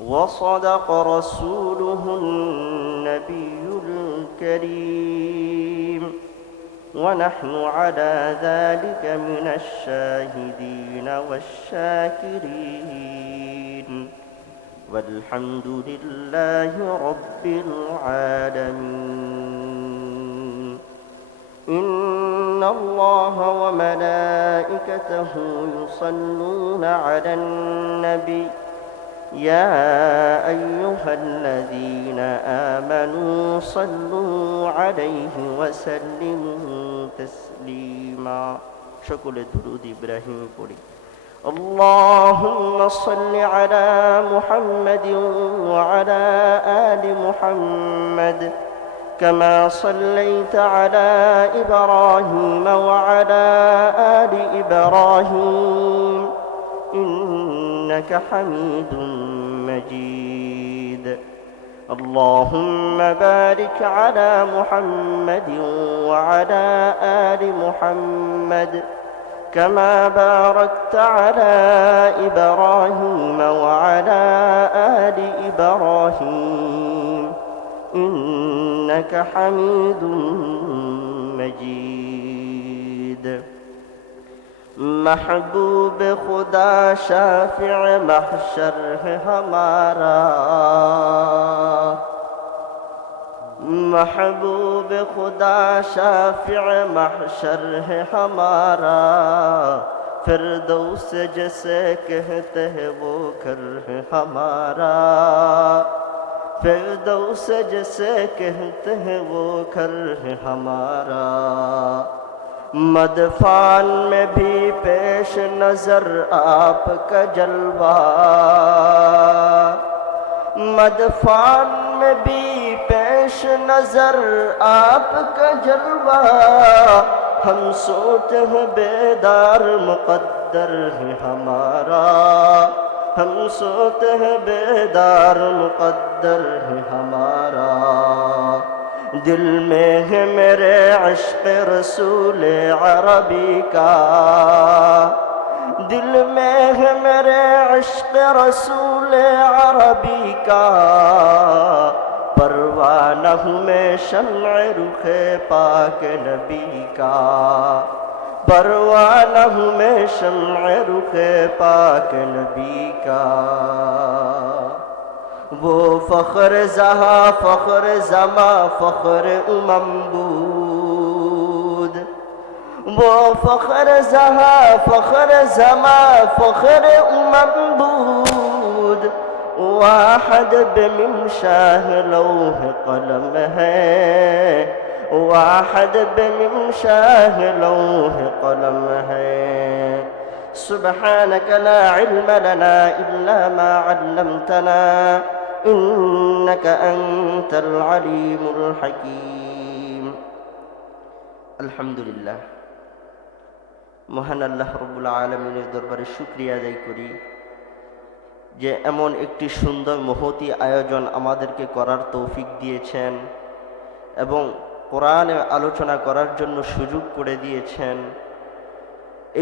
وصدق رسوله النبي الكريم ونحن على ذلك من الشاهدين والشاكرين والحمد لله رب العالمين إن الله وملائكته يصلون على النبي يا أيها الذين آمنوا صلوا عليه وسلموا تسليما شكل درود إبراهيم قولي اللهم صل على محمد وعلى آل محمد كما صليت على إبراهيم وعلى آل إبراهيم إنك حميد مجيد اللهم بارك على محمد وعلى آل محمد كما باركت على إبراهيم وعلى آل إبراهيم إنك حميد مجيد محبوب خدا شافع محشر ہے ہمارا محبوب خدا شافع محشر ہے ہمارا فردوس جسے کہتے ہیں وہ گھر ہے ہمارا فردوس جسے کہتے ہیں وہ گھر ہے ہمارا مدفان میں بھی پیش نظر آپ کا جلوہ مدفان میں بھی پیش نظر آپ کا جلوہ ہم سوتے ہیں بیدار مقدر ہے ہمارا ہم سوتے ہیں بیدار مقدر ہے ہمارا دل میں ہے میرے عشق رسول عربی کا دل میں ہے میرے عشق رسول عربی کا پروانہ ہوں میں شمع رخ پاک نبی کا پروانہ ہوں میں شمع رخ پاک نبی کا وہ فخر زہا فخر زما فخر بود وہ فخر زہا فخر زما فخر بود واحد بممشاہ لوح قلم ہے واحد بممشاہ لوح قلم ہے سبحانك لا علم لنا إلا ما علمتنا إنك أنت العليم الحكيم الحمد لله মহান আল্লাহ রব্বুল আলামিনের দরবারে শুকরিয়া আদায় করি যে এমন একটি সুন্দর মহতী আয়োজন আমাদেরকে করার তৌফিক দিয়েছেন এবং কোরআনে আলোচনা করার জন্য সুযোগ করে দিয়েছেন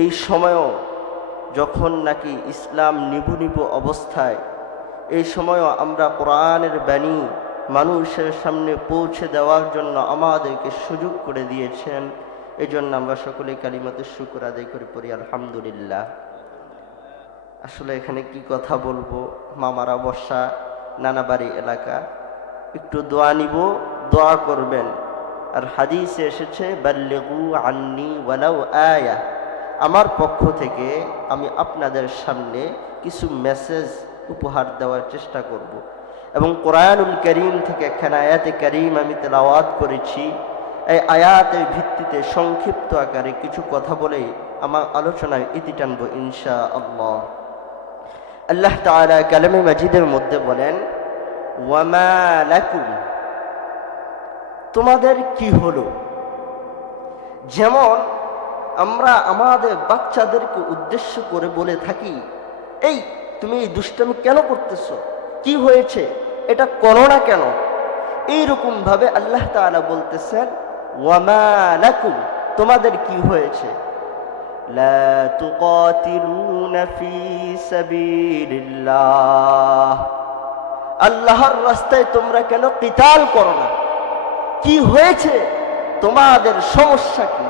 এই সময়ও যখন নাকি ইসলাম নিভু নিভু অবস্থায় এই সময়ও আমরা কোরআনের বাণী মানুষের সামনে পৌঁছে দেওয়ার জন্য আমাদেরকে সুযোগ করে দিয়েছেন এই জন্য আমরা সকলে কালিমাতুশ শুকর আদায় করে পড়ি আলহামদুলিল্লাহ আসলে এখানে কি কথা বলবো মামারা বর্ষা নানাবাড়ি এলাকা একটু দোয়া নিব দোয়া করবেন আর হাদিসে এসেছে বাল্লিগু আন্নি ওয়ালাউ আয়া আমার পক্ষ থেকে আমি আপনাদের সামনে কিছু মেসেজ উপহার দেওয়ার চেষ্টা করব এবং কোরআনুল কারীম থেকে একখানা আয়াতে কারীম আমি তেলাওয়াত করেছি এই আয়াতের ভিত্তিতে সংক্ষিপ্ত আকারে কিছু কথা বলে আমার আলোচনায় ইতি টানব ইনশাআল্লাহ আল্লাহ তাআলা কালামে মাজিদের মধ্যে বলেন ওয়ামা লাকুম তোমাদের কি হলো যেমন আমরা আমাদের বাচ্চাদেরকে উদ্দেশ্য করে বলে থাকি এই তুমি এই দুষ্টামি কেন করতেছো কি হয়েছে এটা করো না কেন এইরকম ভাবে আল্লাহ তাআলা বলতেছেন ওয়ামা লাকুম তোমাদের কি হয়েছে লা তুকাতিলুনা ফি সাবিলিল্লাহ আল্লাহর রাস্তায় তোমরা কেন কিতাল করো না? কি হয়েছে? তোমাদের সমস্যা কি?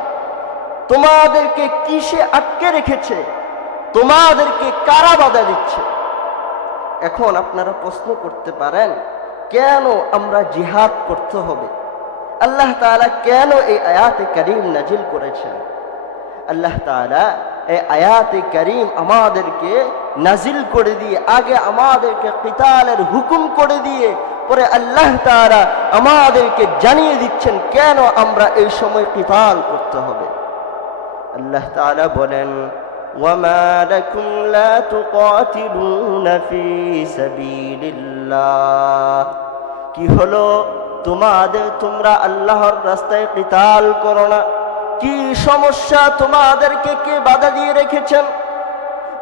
তোমাদেরকে কিসে আটকে রেখেছে? তোমাদেরকে কারা বাধা দিচ্ছে? এখন আপনারা প্রশ্ন করতে পারেন, কেন আমরা জিহাদ করতে হবে? আল্লাহ তাআলা কেন এই আয়াতে কারীম নাজিল করেছেন? আল্লাহ তাআলা এই আয়াতে কারীম আমাদেরকে নাজিল করে দিয়ে আগে আমাদেরকে কিতালের হুকুম করে দিয়ে পরে আল্লাহ তাআলা আমাদেরকে জানিয়ে দিচ্ছেন কেন আমরা এই সময় কিতাল করতে হবে। আল্লাহ তাআলা বলেন, وَمَا لَكُمْ لَا تُقَاتِلُونَ فِي سَبِيلِ اللَّهِ কি হলো তোমরা আল্লাহর রাস্তায় কিতাল করো না? কি সমস্যা? তোমাদেরকে কে বাধা দিয়ে রেখেছেন?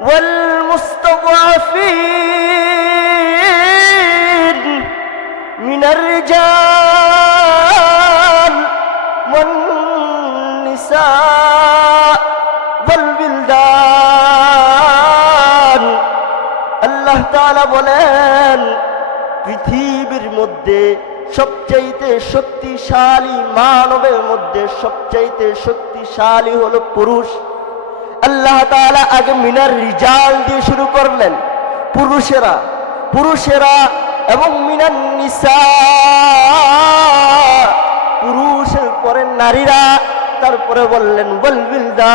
وَالْمُسْتَضْعَفِينَ مِنَ الرِّجَالِ وَالنِّسَاءِ والبلدان আল্লাহ তাআলা বলেন, পৃথিবীর মধ্যে সবচাইতে শক্তিশালী, মানবের মধ্যে সবচাইতে শক্তিশালী হলো পুরুষ। আল্লাহ তাআলা আগে মিনার রিজাল দিয়ে শুরু করলেন, পুরুষেরা এবং মিনান নিসা, পুরুষের পরে নারীরা, তারপরে বললেন ওয়াল বিলদান।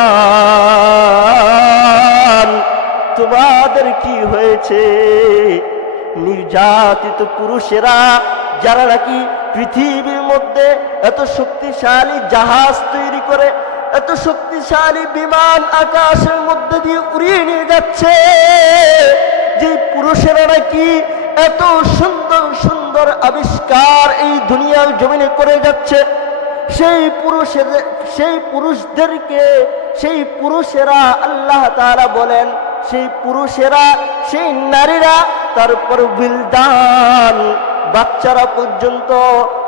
তোমাদের কি হয়েছে? নির্যাতিত পুরুষেরা, যারা নাকি পৃথিবীর মধ্যে এত শক্তিশালী জাহাজ তৈরি করে, এত শক্তিশালী বিমান আকাশের মধ্যে দিয়ে উড়িয়ে নিয়ে যাচ্ছে, যে পুরুষেরা নাকি এত সুন্দর সুন্দর আবিষ্কার এই দুনিয়ার জমিনে করে যাচ্ছে, সেই পুরুষেরা আল্লাহ তাআলা বলেন, সেই নারীরা, তারপর বিলদান, বাচ্চারা পর্যন্ত,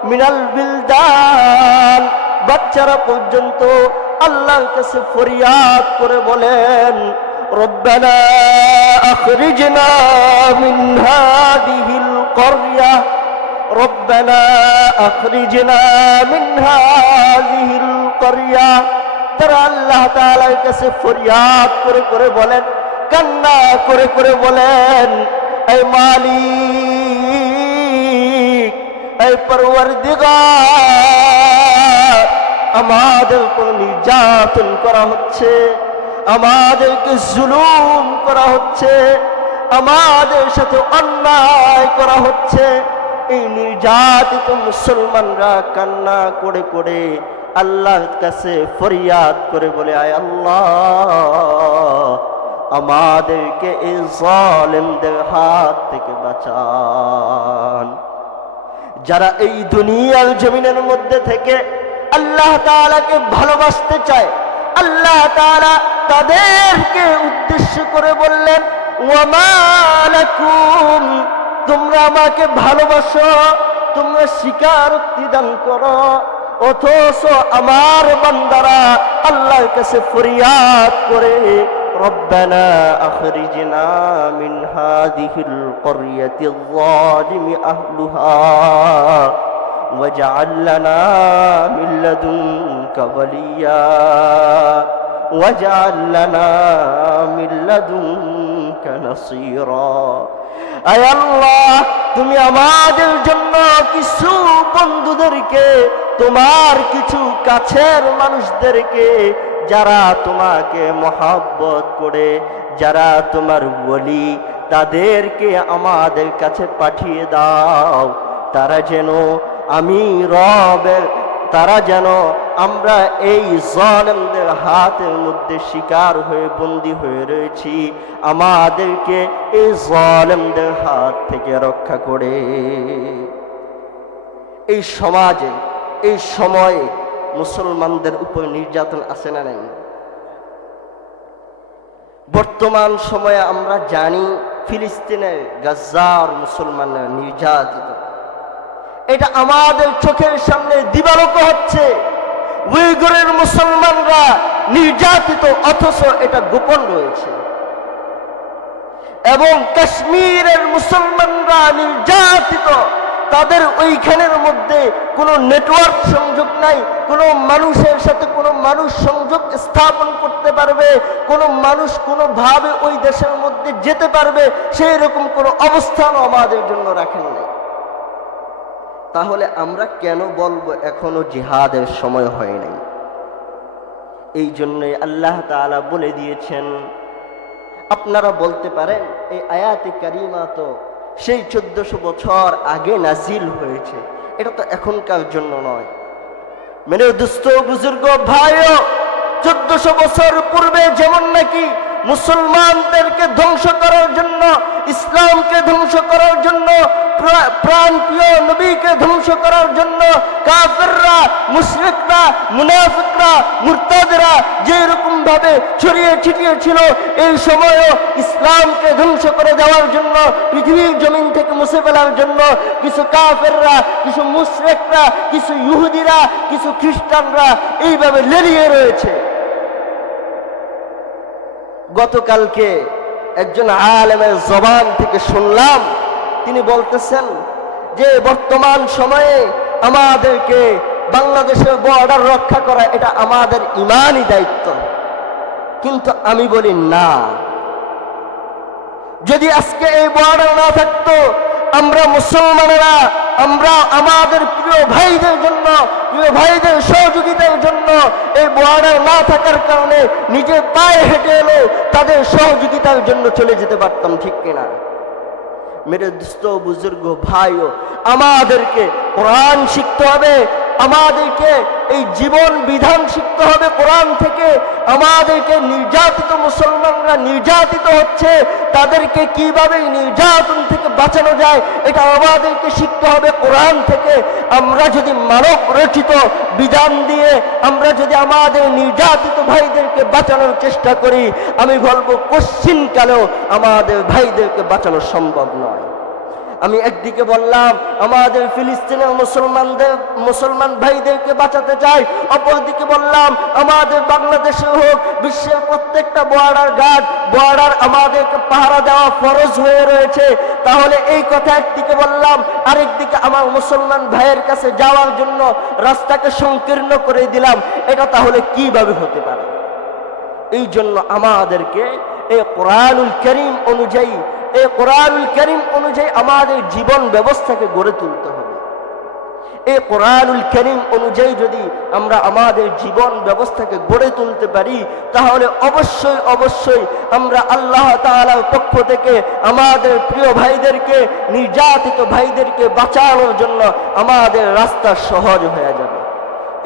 মিনাল বিলদান, বাচ্চারা পর্যন্ত আল্লাহর কাছে ফরিয়াদ করে বলেন, রব্বানা আখরিজনা মিন হাদিহিল করিয়া, রব্বানা আখরিজনা মিন হাযিহিল করিয়া। তারা আল্লাহ তাআলার কাছে ফরিয়াদ করে করে বলেন, কান্না করে করে বলেন, এই মালিক, এই পরওয়ারদিগার, আমাদের উপর নির্যাতন করা হচ্ছে, আমাদেরকে জুলুম করা হচ্ছে, আমাদের সাথে অন্যায় করা হচ্ছে। এই নির্যাতিত মুসলমানরা কান্না করে করে আল্লাহর কাছে ফরিয়াদ করে বলে, আয় আল্লাহ, আমাদেরকে এই জালেমদের হাত থেকে বাঁচান। যারা এই দুনিয়ার জমিনের মধ্যে থেকে আল্লাহ তাআলাকে ভালোবাসতে চায়, আল্লাহ তাআলা তাদেরকে উদ্দেশ্য করে বললেন, ওয়ামা লাকুম, তোমরা আমাকে ভালোবাসো, তোমরা স্বীকারোক্তি দান করো, অথচ আমার বান্দারা আল্লাহর কাছে ফরিয়াদ করে, রব্বানা আখরিজনা মিন হাযিহিল করিয়াতিয যালিমি আহলুহা ওয়াজআল লানা মিন লাদুনকা ওয়ালিয়া ওয়াজআল লানা মিন লাদুনকা নাসীরা। আয় আল্লাহ, তুমি আমাদের জন্য কিছু বন্ধুদেরকে, তোমার কিছু কাছের মানুষদেরকে, যারা তোমাকে মহব্বত করে, যারা তোমার ওলি, তাদেরকে আমাদের কাছে পাঠিয়ে দাও। তারা যেন আমরা এই জালেমদের হাতের মধ্যে শিকার হয়ে বন্দী হয়ে রয়েছি, আমাদেরকে এই জালেমদের হাত থেকে রক্ষা করে। এই সমাজে, এই সময়ে মুসলমানদের উপর নির্যাতন আছে না নাই? বর্তমান সময়ে আমরা জানি ফিলিস্তিনে গাজার মুসলমানরা নির্যাতিত, এটা আমাদের চোখের সামনে দিবালোক হচ্ছে। উইগুরের মুসলমানরা নির্যাতিত, অথচ এটা গোপন রয়েছে। এবং কাশ্মীরের মুসলমানরা নির্যাতিত, তাদের ওইখানের মধ্যে কোনো নেটওয়ার্ক সংযোগ নাই, কোনো মানুষের সাথে কোনো মানুষ সংযোগ স্থাপন করতে পারবে, কোনো মানুষ কোনোভাবে ওই দেশের মধ্যে যেতে পারবে, সেই রকম কোনো অবস্থানও আমাদের জন্য রাখেন নাই। তাহলে আমরা কেন বলবো এখনো জিহাদের সময় হয় নাই? এই জন্যই আল্লাহ তাআলা বলে দিয়েছেন। আপনারা বলতে পারেন এই আয়াতে কারিমা তো সেই 1400 বছর আগে নাজিল হয়েছে, এটা তো এখনকার জন্য নয়। মেরে দোস্ত বুজুর্গ ভাইও, 1400 বছর পূর্বে যেমন নাকি মুসলমানদেরকে ধ্বংস করার জন্য, ইসলামকে ধ্বংস করার জন্য, প্রাণপ্রিয় নবীকে ধ্বংস করার জন্য কাফেররা, মুশরিকরা, মুনাফিকরা, মুরতাদরা যেরকম ভাবে ছড়িয়ে ছিটিয়ে ছিল, এই সময়ও ইসলামকে ধ্বংস করে দেওয়ার জন্য, পৃথিবীর জমিন থেকে মুছে ফেলার জন্য কিছু কাফেররা, কিছু মুশরিকরা, কিছু ইহুদিরা, কিছু খ্রিস্টানরা এইভাবে লেলিয়ে রয়েছে। গতকালকে একজন আলেমের জবান থেকে শুনলাম, তিনি বলতেছেন যে বর্তমান সময়ে আমাদেরকে বাংলাদেশের বর্ডার রক্ষা করা এটা আমাদের ইমানি দায়িত্ব। কিন্তু আমি বলি না, যদি আজকে এই বর্ডার না থাকতো, আমরা মুসলমানেরা আমরা আমাদের প্রিয় ভাইদের জন্য, প্রিয় ভাইদের সহযোগিতার জন্য এই বর্ডার না থাকার কারণে নিজের পায়ে হেঁটে এলো তাদের সহযোগিতার জন্য চলে যেতে পারতাম, ঠিক কিনা? মেরে দোস্ত বুজুর্গ ভাইও, আমাদেরকে কোরআন শিখতে হবে, আমাদেরকে এই জীবন বিধান শিখতে হবে কোরআন থেকে। আমাদেরকে নির্যাতিত মুসলমানরা নির্যাতিত হচ্ছে, তাদেরকে কিভাবে নির্যাতন থেকে বাঁচানো যায় এটা আমাদেরকে শিখতে হবে কোরআন থেকে। আমরা যদি মানব রচিত বিধান দিয়ে আমরা যদি আমাদের নির্যাতিত ভাইদেরকে বাঁচানোর চেষ্টা করি, আমি বলবো কোশ্চিনকালেও আমাদের ভাইদেরকে বাঁচানো সম্ভব নয়। আমি একদিকে বললাম আমাদের ফিলিস্তিনের মুসলমান ভাইদেরকে বাঁচাতে চাই, অপরদিকে বললাম আমাদের বাংলাদেশে হোক বিশ্বের প্রত্যেকটা বর্ডার আমাদেরকে পাহারা দেওয়া ফরজ হয়ে রয়েছে। তাহলে এই কথা একদিকে বললাম, আরেকদিকে আমার মুসলমান ভাইয়ের কাছে যাওয়ার জন্য রাস্তাকে সংকীর্ণ করে দিলাম, এটা তাহলে কিভাবে হতে পারে? এই জন্য আমাদেরকে এই কোরআনুল কারীম অনুযায়ী আমাদের জীবন ব্যবস্থাকে গড়ে তুলতে হবে। এই কোরআনুল কারীম অনুযায়ী যদি আমরা আমাদের জীবন ব্যবস্থাকে গড়ে তুলতে পারি, তাহলে অবশ্যই আমরা আল্লাহ তাআলার পক্ষ থেকে আমাদের প্রিয় ভাইদেরকে, নির্যাতিত ভাইদেরকে বাঁচানোর জন্য আমাদের রাস্তা সহজ হয়ে যাবে।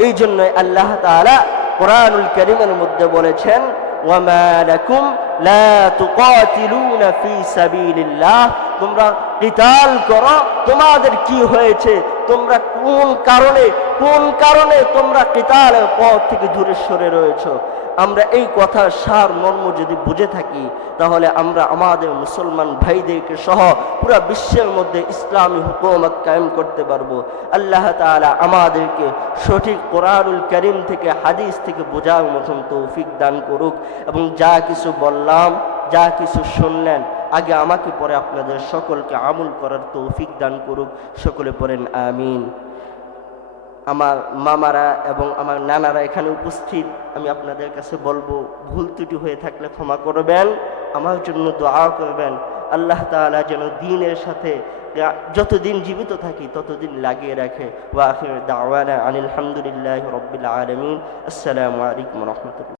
এই জন্যই আল্লাহ তাআলা কোরআনুল কারীমের মধ্যে বলেছেন, ওয়ামা লাকুম লা তুকাতিলুনা ফি সাবিলিল্লাহ, তোমরা কিতাল করো, তোমাদের কি হয়েছে? তোমরা কোন কারণে তোমরা কিতালের পথ থেকে দূরে সরে রয়েছো? আমরা এই কথার সার মর্ম যদি বুঝে থাকি, তাহলে আমরা আমাদের মুসলমান ভাইদেরকে সহ পুরো বিশ্বের মধ্যে ইসলামী হুকুমত কায়েম করতে পারবো। আল্লাহ তাআলা আমাদেরকে সঠিক কোরআনুল কারীম থেকে, হাদিস থেকে বোঝার মতন তৌফিক দান করুক, এবং যা কিছু বললাম, যা কিছু শুনলেন, আগে আমাকে পরে আপনাদের সকলকে আমল করার তৌফিক দান করুক। সকলে পড়েন আমিন। আমার মামারা এবং আমার নানারা এখানে উপস্থিত, আমি আপনাদের কাছে বলবো, ভুল ত্রুটি হয়ে থাকলে ক্ষমা করবেন, আমার জন্য দোয়া করবেন। আল্লাহ তাআলা যেন দ্বীনের সাথে যতদিন জীবিত থাকি ততদিন লাগিয়ে রাখে। ওয়া আখির দাওয়ানা আনিল হামদুলিল্লাহি রাব্বিল আলামিন। আসসালামু আলাইকুম ওয়া রাহমাতুল্লাহ।